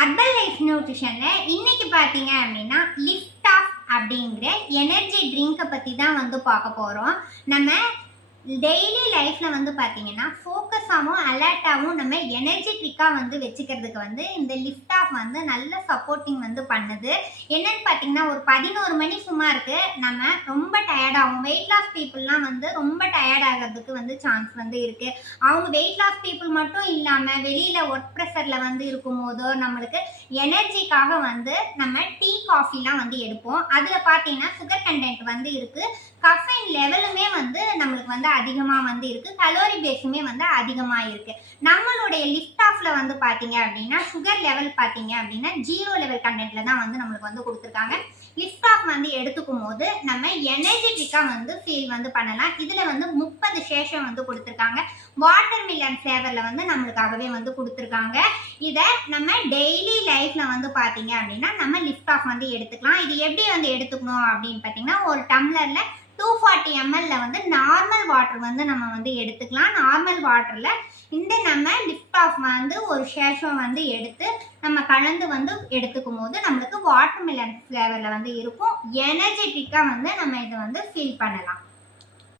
Herbal life நியூட்ரிஷன்ல இன்னைக்கு பார்த்தீங்க அப்படின்னா லிஃப்ட் ஆஃப் அப்படிங்கிற எனர்ஜி ட்ரிங்கை பற்றி தான் வந்து பார்க்க போகிறோம். நம்ம டெய்லி லைஃப்பில் வந்து பார்த்தீங்கன்னா ஃபோக்கஸாகவும் அலர்ட்டாகவும் நம்ம எனர்ஜெட்டிக்காக வந்து வச்சுக்கிறதுக்கு வந்து இந்த லிஃப்ட் ஆஃப் வந்து நல்ல சப்போர்ட்டிங் வந்து பண்ணுது. என்னன்னு பார்த்தீங்கன்னா ஒரு 11 மணி சும்மா இருக்குது, நம்ம ரொம்ப டயர்டாகும். வெயிட் லாஸ் பீப்புளெலாம் வந்து ரொம்ப டயர்ட் ஆகிறதுக்கு வந்து சான்ஸ் வந்து இருக்குது. அவங்க வெயிட் லாஸ் பீப்புள் மட்டும் இல்லாமல் வெளியில் ஒர்க் ப்ரெஷரில் வந்து இருக்கும்போதோ நம்மளுக்கு எனர்ஜிக்காக வந்து நம்ம டீ காஃபிலாம் வந்து எடுப்போம். அதில் பார்த்தீங்கன்னா சுகர் கண்டென்ட் வந்து இருக்குது, கஃபைன் லெவலுமே வந்து நம்மளுக்கு வந்து அதிகமாக வந்து இருக்குது, கலோரி பேஸுமே வந்து அதிகமாக இருக்குது. நம்மளுடைய லிஃப்ட் ஆஃப்ல வந்து பார்த்தீங்க அப்படின்னா சுகர் லெவல் பார்த்தீங்க அப்படின்னா 0 லெவல் கண்டென்ட்ல தான் வந்து நம்மளுக்கு வந்து கொடுத்துருக்காங்க. லிஃப்ட் ஆஃப் வந்து எடுத்துக்கும் போது நம்ம எனர்ஜெட்டிக்காக வந்து ஃபீல் வந்து பண்ணலாம். இதில் வந்து 30 சேஷம் வந்து கொடுத்துருக்காங்க. வாட்டர் மிலன் ஃப்ளேவரில் வந்து நம்மளுக்காகவே வந்து கொடுத்துருக்காங்க. இதை நம்ம டெய்லி லைஃப்ல வந்து பார்த்தீங்க அப்படின்னா நம்ம லிஃப்ட் ஆஃப் வந்து எடுத்துக்கலாம். இது எப்படி வந்து எடுத்துக்கணும் அப்படின்னு பார்த்தீங்கன்னா ஒரு டம்ளர்ல 240 ml வந்து நார்மல் வாட்டர் வந்து நம்ம வந்து எடுத்துக்கலாம். நார்மல் வாட்டர்ல இந்த நம்ம லிஃப்ட் ஆஃப் வந்து ஒரு சேஷம் வந்து எடுத்து நம்ம கலந்து வந்து எடுத்துக்கும் போது நம்மளுக்கு வாட்டர் மிலன் ஃப்ளேவர்ல வந்து இருக்கும். எனர்ஜெட்டிக்கா வந்து நம்ம இதை வந்து ஃபீல் பண்ணலாம்.